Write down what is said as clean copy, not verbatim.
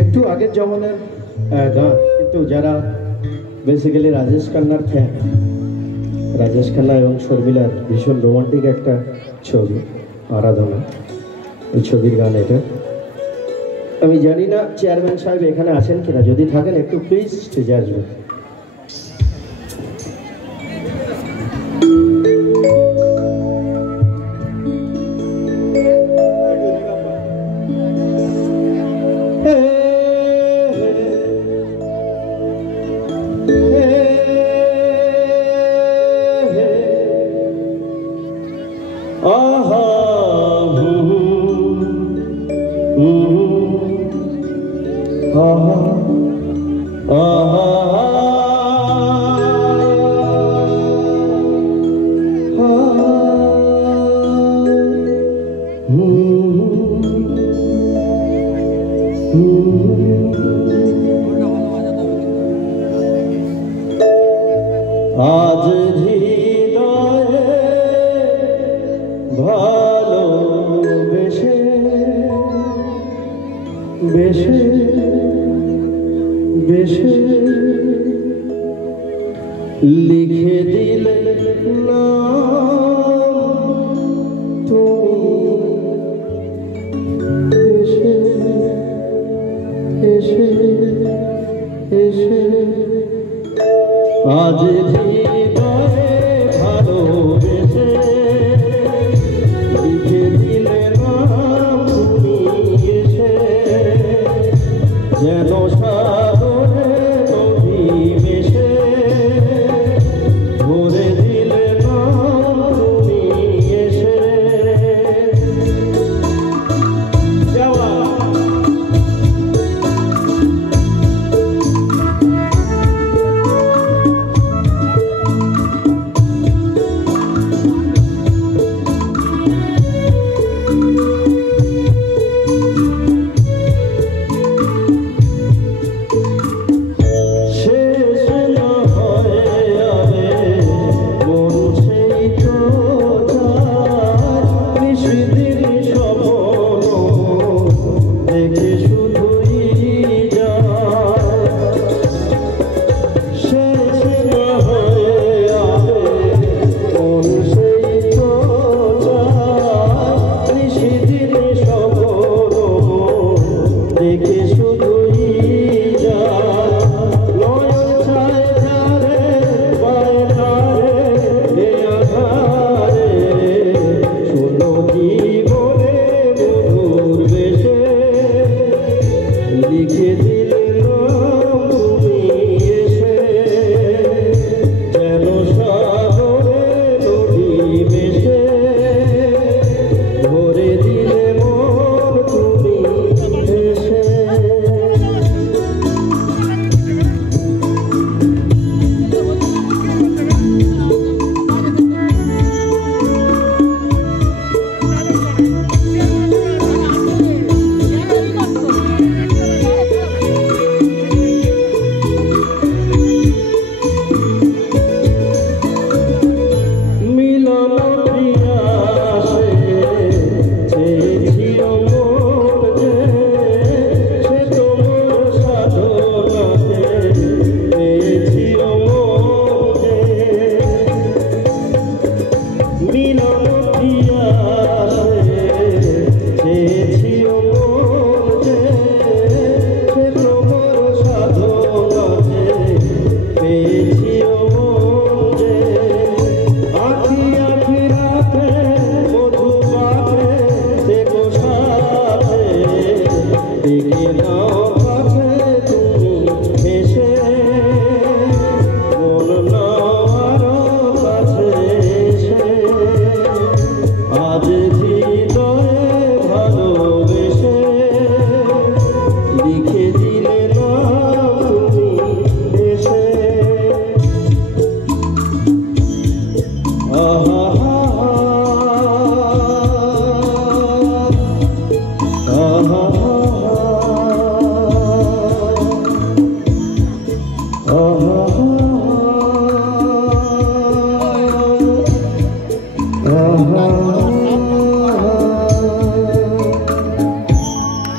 একটু আগের জমানার গান, কিন্তু যারা বেসিক্যালি রাজেশ খান্নার ফ্যান, রাজেশ খান্না এবং শর্মিলার ভীষণ রোমান্টিক একটা ছবি আরাধনা, ওই ছবির গান এটা। আমি জানি না চেয়ারম্যান সাহেব এখানে আছেন কিনা, যদি থাকেন একটু প্লিজ স্টেজে আসবেন। আজ হৃদয়ে ভালোবেসে বেশে বেশে লিখে দিলে তুমি এসে এসে এসে আজ হৃদয়ে ভালোবেসে লিখে দিলে নাম তুমি এসে, যেন সাগরে নদী মেশে ভরে দিলে নাম তুমি এসে। যাওয়া you know